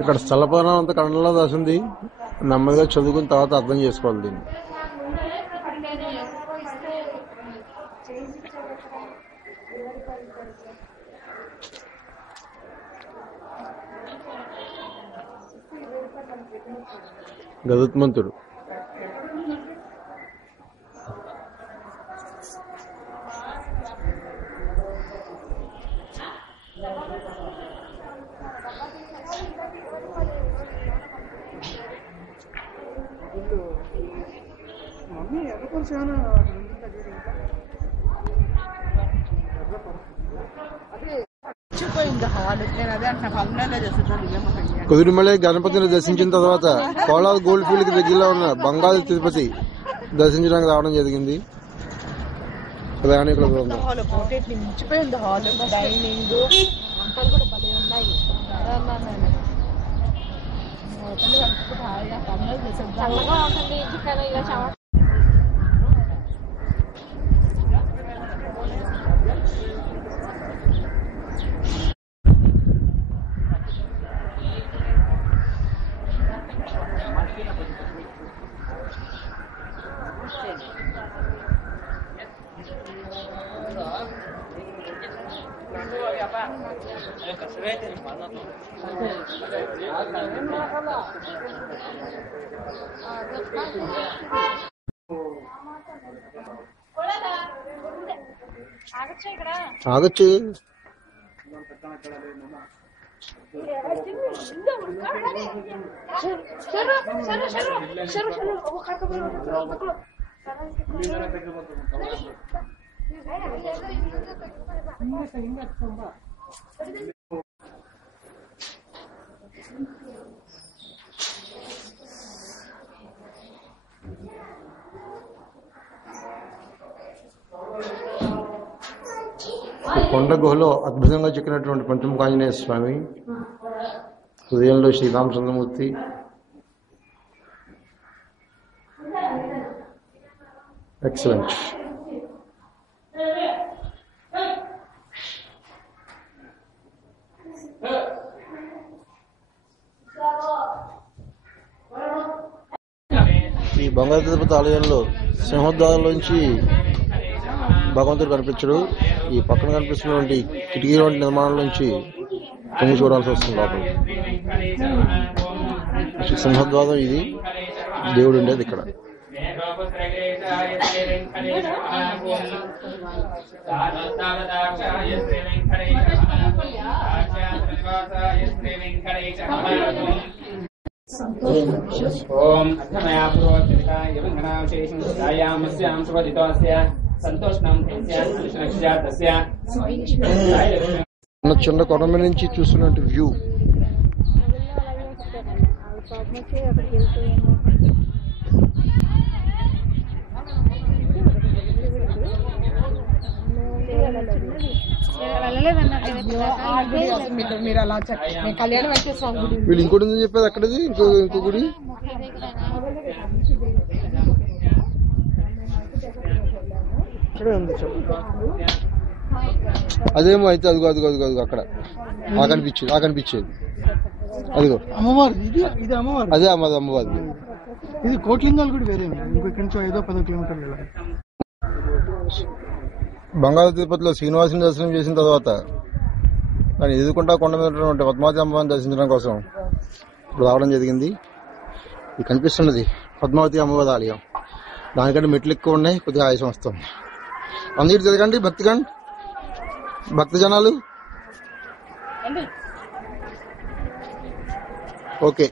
ఇక్కడ స్థలపురాణం అంతా కన్నడలో రాసింది. నెమ్మదిగా చదువుకున్న తర్వాత అర్థం చేసుకోవాలి దీన్ని. గరుత్మంతుడు కుదిరిమలై గణపతిని దర్శించిన తర్వాత కోలార్ గోల్డ్ ఫీల్డ్ కి దగ్గరలో ఉన్న బంగారు తిరుపతి దర్శించడానికి రావడం జరిగింది. ప్రయాణికుల బృందం ఆగచ్చు. కొండ గుహలో అద్భుతంగా చెక్కినటువంటి పంచముఖ ఆంజనేయ స్వామి, హృదయంలో శ్రీరామచంద్రమూర్తి, ఎక్సలెంట్. ఈ బంగారు తిరుపతి ఆలయంలో సింహద్వారంలోంచి భగవంతుడు కనిపించడు. ఈ పక్కన కనిపిస్తున్నటువంటి కిటికీ వంటి నిర్మాణం నుంచి తొంగి చూడాల్సి వస్తుంది లోపల. సింహద్వారం ఇది, దేవుడు ఉండేది ఇక్కడ. ఓం చిన్న కొండ మీద నుంచి చూస్తున్నట్టు వ్యూ. వీళ్ళు ఇంకోటి ఉందని చెప్పేది అక్కడది, ఇంకో గుడి. అదేమో అయితే అదిగో అదిగో అదిగో అదిగో అక్కడ కనిపించేది అదిగో అమ్మవారిది. ఇది అమ్మవారి, అదే అమ్మవారిది. ఇది కోట్లింగాలు కూడా వేరే, ఇంకొక నుంచి 5-10 కిలోమీటర్లు. బంగారు తిరుపతిలో శ్రీనివాసుని దర్శనం చేసిన తర్వాత దాన్ని ఎదుర్కొంటా కొండ మీద ఉన్నటువంటి పద్మావతి అమ్మవారిని దర్శించడం కోసం ఇప్పుడు రావడం జరిగింది. ఇది కనిపిస్తున్నది పద్మావతి అమ్మవారి ఆలయం. దానికంటే మెట్లు ఎక్కువ ఉన్నాయి, కొద్దిగా ఆయాసం వస్తుంది. అందరూ తిరగండి, భక్తి జనాలు. ఓకే,